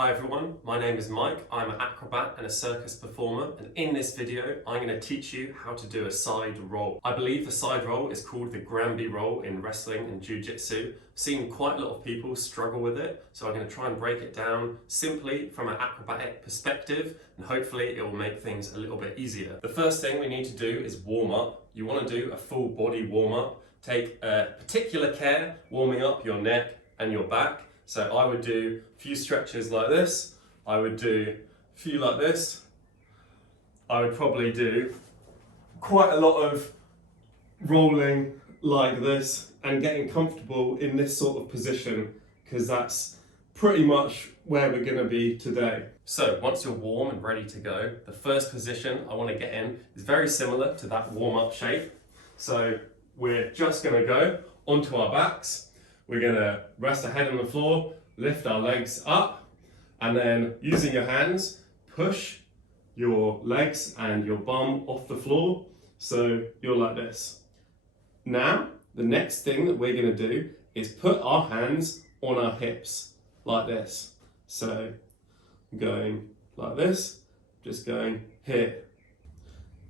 Hi everyone, my name is Mike. I'm an acrobat and a circus performer, and in this video I'm going to teach you how to do a side roll. I believe the side roll is called the GRANBY roll in wrestling and jiu-jitsu. I've seen quite a lot of people struggle with it, so I'm going to try and break it down simply from an acrobatic perspective, and hopefully it will make things a little bit easier. The first thing we need to do is warm up. You want to do a full body warm up. Take particular care warming up your neck and your back. So I would do a few stretches like this, I would do a few like this, I would probably do quite a lot of rolling like this and getting comfortable in this sort of position, because that's pretty much where we're going to be today. So once you're warm and ready to go, the first position I want to get in is very similar to that warm-up shape. So we're just going to go onto our backs. We're going to rest our head on the floor, lift our legs up, and then using your hands, push your legs and your bum off the floor. So you're like this. Now, the next thing that we're going to do is put our hands on our hips, like this. So going like this, just going here.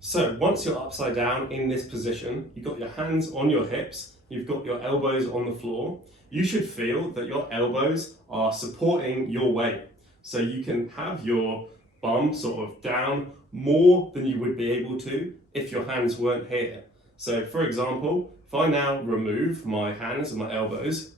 So once you're upside down in this position, you've got your hands on your hips, you've got your elbows on the floor. You should feel that your elbows are supporting your weight. So you can have your bum sort of down more than you would be able to if your hands weren't here. So for example, if I now remove my hands and my elbows,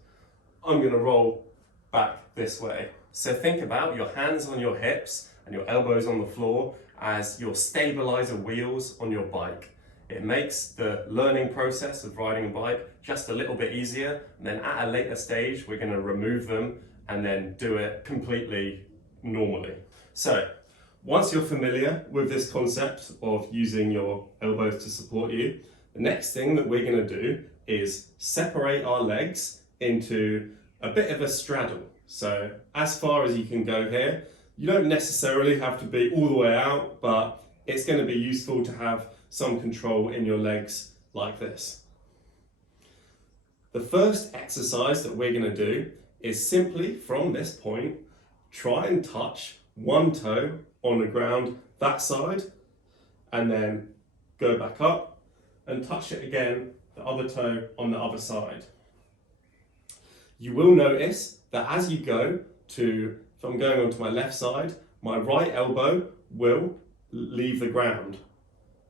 I'm going to roll back this way. So think about your hands on your hips and your elbows on the floor as your stabilizer wheels on your bike. It makes the learning process of riding a bike just a little bit easier, and then at a later stage we're going to remove them and then do it completely normally. So once you're familiar with this concept of using your elbows to support you, the next thing that we're going to do is separate our legs into a bit of a straddle. So as far as you can go here. You don't necessarily have to be all the way out, but it's going to be useful to have some control in your legs like this. The first exercise that we're going to do is simply from this point, try and touch one toe on the ground that side, and then go back up and touch it again, the other toe on the other side. You will notice that as you go to, if I'm going onto my left side, my right elbow will leave the ground.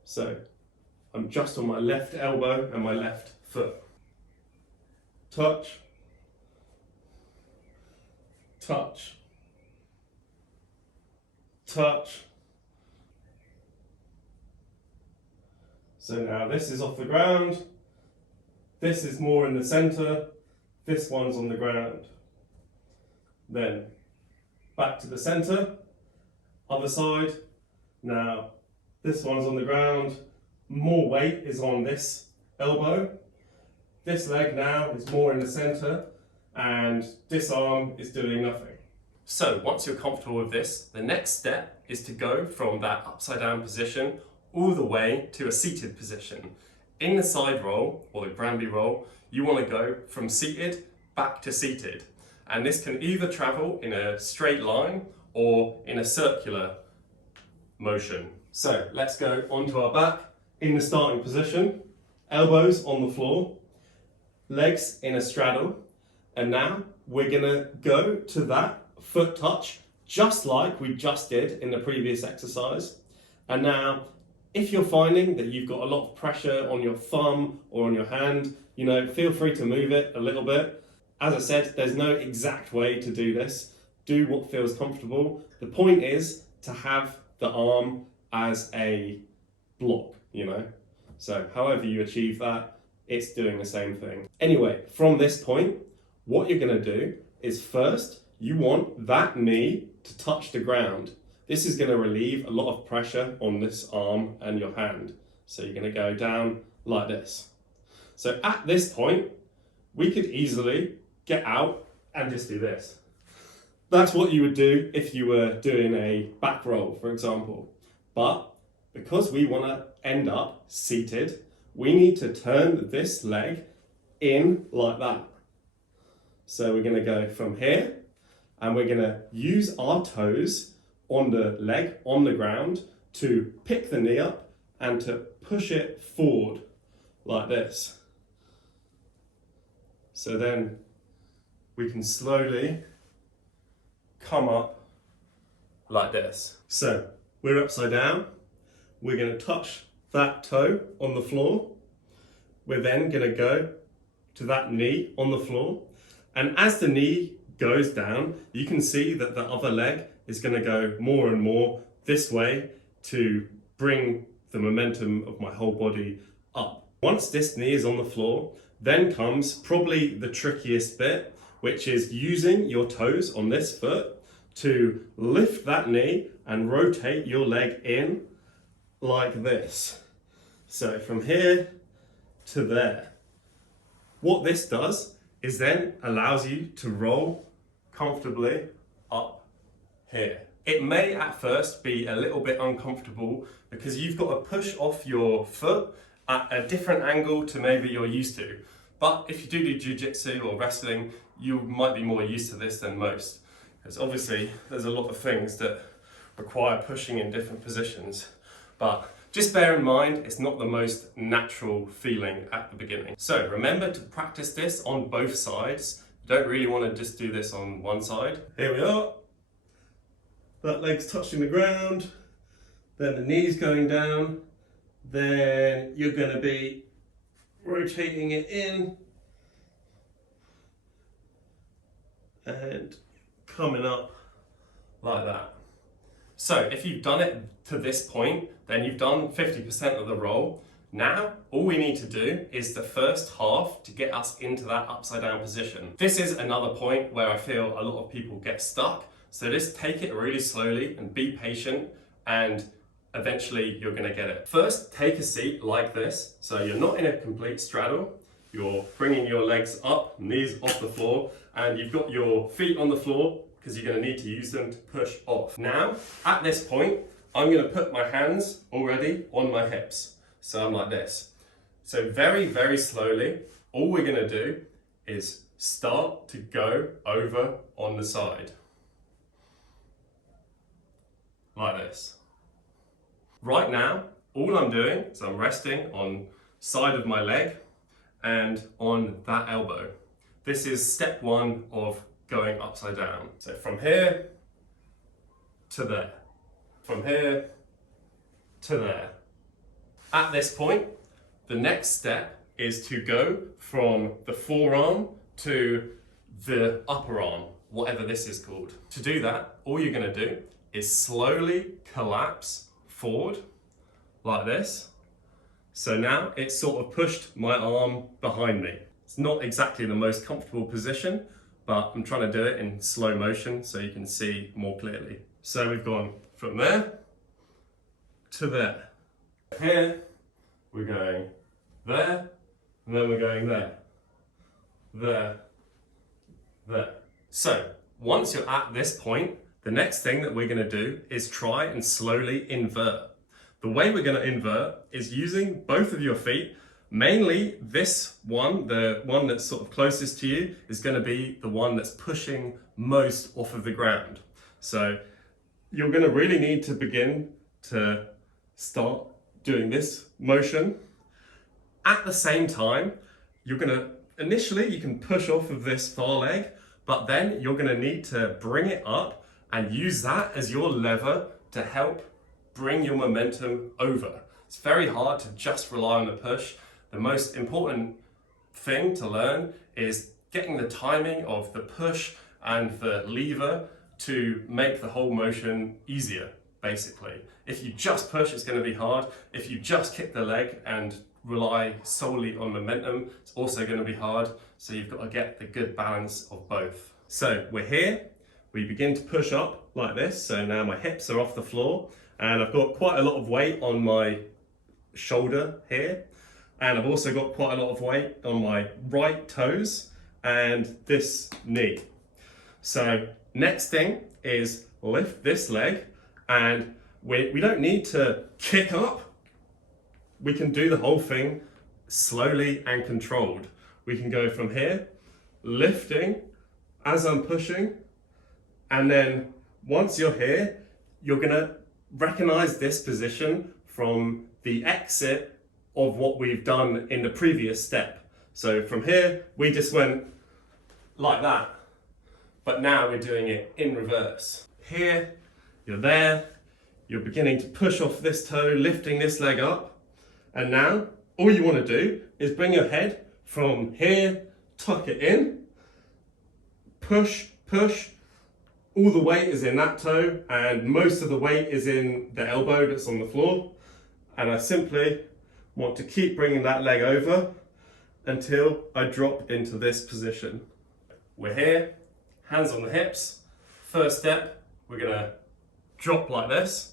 So I'm just on my left elbow and my left foot. Touch, touch, touch. So now this is off the ground, this is more in the center, this one's on the ground. Then back to the center, other side. Now this one's on the ground, more weight is on this elbow. This leg now is more in the center, and this arm is doing nothing. So once you're comfortable with this, the next step is to go from that upside down position all the way to a seated position. In the side roll, or the GRANBY roll, you want to go from seated back to seated. And this can either travel in a straight line or in a circular motion. So let's go onto our back in the starting position, elbows on the floor, legs in a straddle, and now we're gonna go to that foot touch just like we just did in the previous exercise. And now, if you're finding that you've got a lot of pressure on your thumb or on your hand, feel free to move it a little bit. As I said, there's no exact way to do this. Do what feels comfortable. The point is to have the arm as a block, So however you achieve that, it's doing the same thing. Anyway, from this point, what you're going to do is first, you want that knee to touch the ground. This is going to relieve a lot of pressure on this arm and your hand. So you're going to go down like this. So at this point, we could easily get out and just do this. That's what you would do if you were doing a back roll, for example. But because we want to end up seated, we need to turn this leg in like that. So we're going to go from here and we're gonna use our toes on the leg, on the ground, to pick the knee up and to push it forward like this. So then we can slowly come up like this. So we're upside down. We're going to touch that toe on the floor. We're then going to go to that knee on the floor. And as the knee goes down, you can see that the other leg is going to go more and more this way to bring the momentum of my whole body up. Once this knee is on the floor, then comes probably the trickiest bit, which is using your toes on this foot to lift that knee and rotate your leg in like this. So from here to there. What this does is then allows you to roll comfortably up here. It may at first be a little bit uncomfortable because you've got to push off your foot at a different angle to maybe you're used to. But if you do jiu-jitsu or wrestling, you might be more used to this than most. Because obviously there's a lot of things that require pushing in different positions. But just bear in mind, it's not the most natural feeling at the beginning. So remember to practice this on both sides. You don't really want to just do this on one side. Here we are. That leg's touching the ground. Then the knee's going down. Then you're going to be rotating it in and coming up like that. So if you've done it to this point, then you've done 50% of the roll. Now, all we need to do is the first half to get us into that upside down position. This is another point where I feel a lot of people get stuck. So just take it really slowly and be patient, and eventually you're gonna get it. First, take a seat like this. So you're not in a complete straddle. You're bringing your legs up, knees off the floor, and you've got your feet on the floor because you're gonna need to use them to push off. Now, at this point, I'm gonna put my hands already on my hips. So I'm like this. So very, very slowly, all we're gonna do is start to go over on the side. Like this. Right now, all I'm doing is I'm resting on side of my leg and on that elbow. This is step one of going upside down. So from here to there, from here to there. At this point, the next step is to go from the forearm to the upper arm, whatever this is called. To do that, all you're gonna do is slowly collapse forward like this. So now it's sort of pushed my arm behind me. It's not exactly the most comfortable position, but I'm trying to do it in slow motion so you can see more clearly. So we've gone from there to there. Here, we're going there, and then we're going there, there, there. So once you're at this point, the next thing that we're going to do is try and slowly invert. The way we're going to invert is using both of your feet. Mainly this one, the one that's sort of closest to you, is going to be the one that's pushing most off of the ground. So you're going to really need to begin to start doing this motion. At the same time, you're going to, initially you can push off of this far leg, but then you're going to need to bring it up and use that as your lever to help bring your momentum over. It's very hard to just rely on the push. The most important thing to learn is getting the timing of the push and the lever to make the whole motion easier, basically. If you just push, it's going to be hard. If you just kick the leg and rely solely on momentum, it's also going to be hard. So you've got to get the good balance of both. So we're here. We begin to push up like this. So now my hips are off the floor and I've got quite a lot of weight on my shoulder here. And I've also got quite a lot of weight on my right toes and this knee. So next thing is lift this leg, and we don't need to kick up. We can do the whole thing slowly and controlled. We can go from here, lifting as I'm pushing, And then once you're here, you're gonna recognize this position from the exit of what we've done in the previous step. So from here, we just went like that, but now we're doing it in reverse. Here, you're there, you're beginning to push off this toe, lifting this leg up, and now all you want to do is bring your head from here, tuck it in, push, push, all the weight is in that toe and most of the weight is in the elbow that's on the floor, and I simply want to keep bringing that leg over until I drop into this position. We're here, hands on the hips. First step, we're gonna drop like this.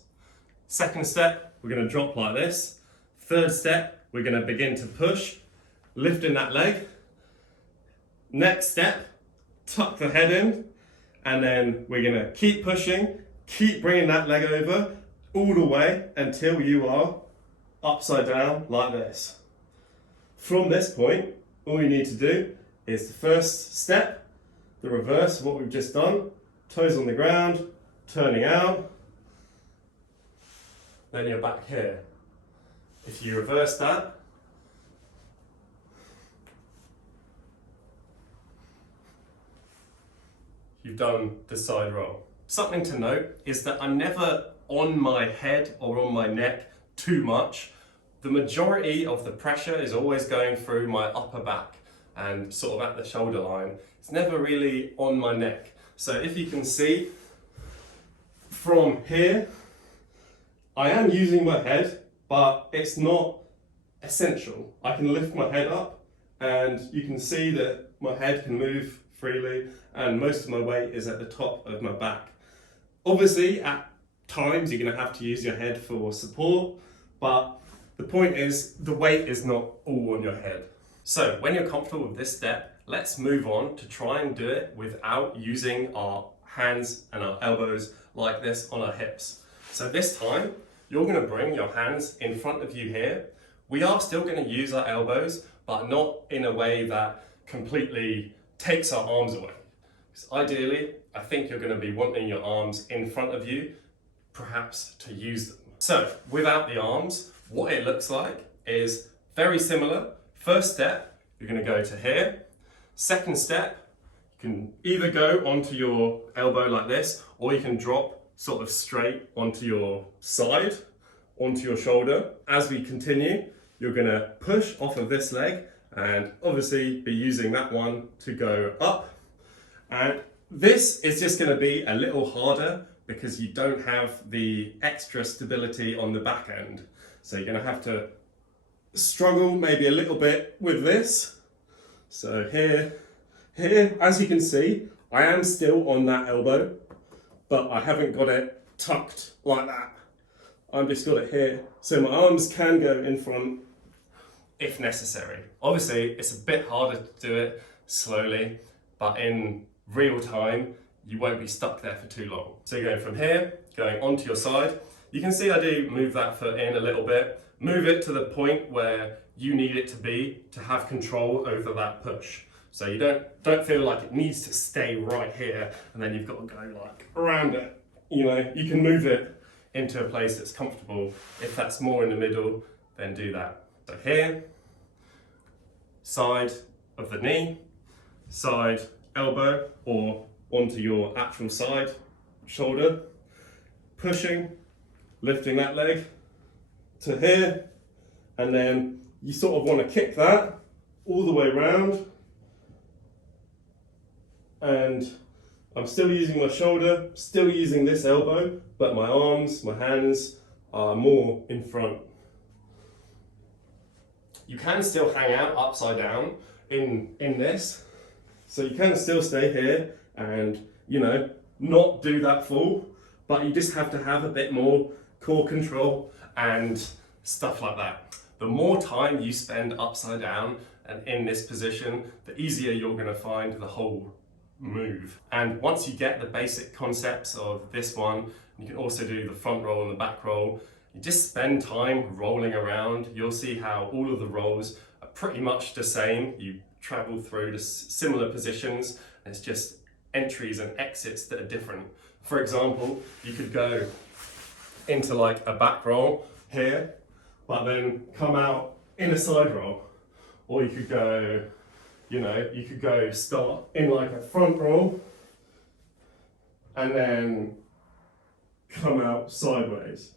Second step, we're gonna drop like this. Third step, we're gonna begin to push, lifting that leg. Next step, tuck the head in, and then we're gonna keep pushing, keep bringing that leg over all the way until you are upside down like this. From this point, all you need to do is the first step, the reverse of what we've just done, toes on the ground, turning out, then you're back here. If you reverse that, you've done the side roll. Something to note is that I'm never on my head or on my neck too much. The majority of the pressure is always going through my upper back and sort of at the shoulder line. It's never really on my neck. So if you can see from here, I am using my head, but it's not essential. I can lift my head up and you can see that my head can move freely and most of my weight is at the top of my back. Obviously, at times you're going to have to use your head for support, but the point is the weight is not all on your head. So when you're comfortable with this step, let's move on to try and do it without using our hands and our elbows like this on our hips. So this time, you're going to bring your hands in front of you here. We are still going to use our elbows, but not in a way that completely takes our arms away. Because ideally, I think you're going to be wanting your arms in front of you, perhaps to use them. So without the arms, what it looks like is very similar. First step, you're going to go to here. Second step, you can either go onto your elbow like this, or you can drop sort of straight onto your side, onto your shoulder. As we continue, you're going to push off of this leg and obviously be using that one to go up. And this is just going to be a little harder because you don't have the extra stability on the back end. So you're going to have to struggle maybe a little bit with this. So here, as you can see, I am still on that elbow, but I haven't got it tucked like that. I've just got it here. So my arms can go in front if necessary. Obviously, it's a bit harder to do it slowly, but in real time, you won't be stuck there for too long. So you're going from here, going onto your side. You can see I do move that foot in a little bit. Move it to the point where you need it to be to have control over that push. So you don't feel like it needs to stay right here and then you've got to go like around it. You know, you can move it into a place that's comfortable. If that's more in the middle, then do that. So here, side of the knee, side elbow, or onto your actual side shoulder, pushing, lifting that leg to here, and then you sort of want to kick that all the way around, and I'm still using my shoulder, still using this elbow, but my arms, my hands are more in front. You can still hang out upside down in this, so you can still stay here and, you know, not do that full, but you just have to have a bit more core control and stuff like that. The more time you spend upside down and in this position, the easier you're going to find the whole move. And once you get the basic concepts of this one, you can also do the front roll and the back roll. You just spend time rolling around. You'll see how all of the rolls are pretty much the same. You travel through the similar positions. It's just entries and exits that are different. For example, you could go into like a back roll here, but then come out in a side roll. Or you could go, you could go start in like a front roll and then come out sideways.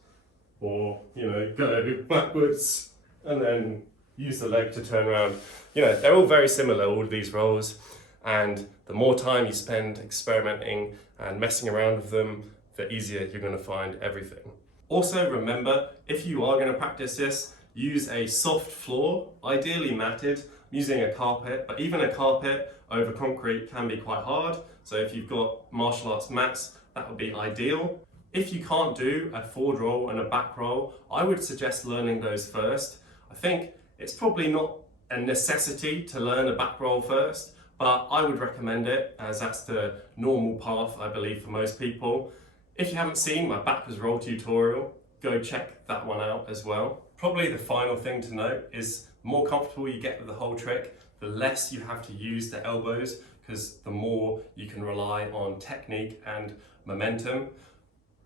Or, go backwards and then use the leg to turn around. They're all very similar, all of these rolls. And the more time you spend experimenting and messing around with them, the easier you're going to find everything. Also remember, if you are going to practice this, use a soft floor, ideally matted. I'm using a carpet, but even a carpet over concrete can be quite hard. So if you've got martial arts mats, that would be ideal. If you can't do a forward roll and a back roll, I would suggest learning those first. I think it's probably not a necessity to learn a back roll first, but I would recommend it as that's the normal path, I believe, for most people. If you haven't seen my backwards roll tutorial, go check that one out as well. Probably the final thing to note is the more comfortable you get with the whole trick, the less you have to use the elbows, because the more you can rely on technique and momentum.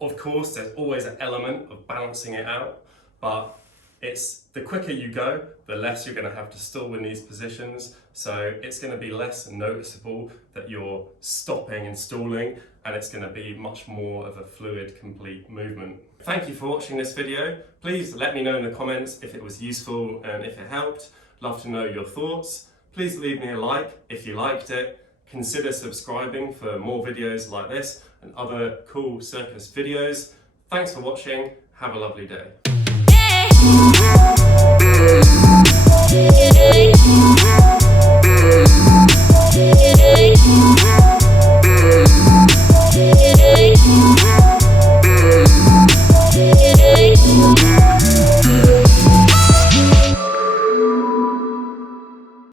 Of course, there's always an element of balancing it out, but it's the quicker you go, the less you're going to have to stall in these positions. So it's going to be less noticeable that you're stopping and stalling, and it's going to be much more of a fluid, complete movement. Thank you for watching this video. Please let me know in the comments if it was useful and if it helped. Love to know your thoughts. Please leave me a like if you liked it. Consider subscribing for more videos like this and other cool circus videos. Thanks for watching. Have a lovely day. Yeah.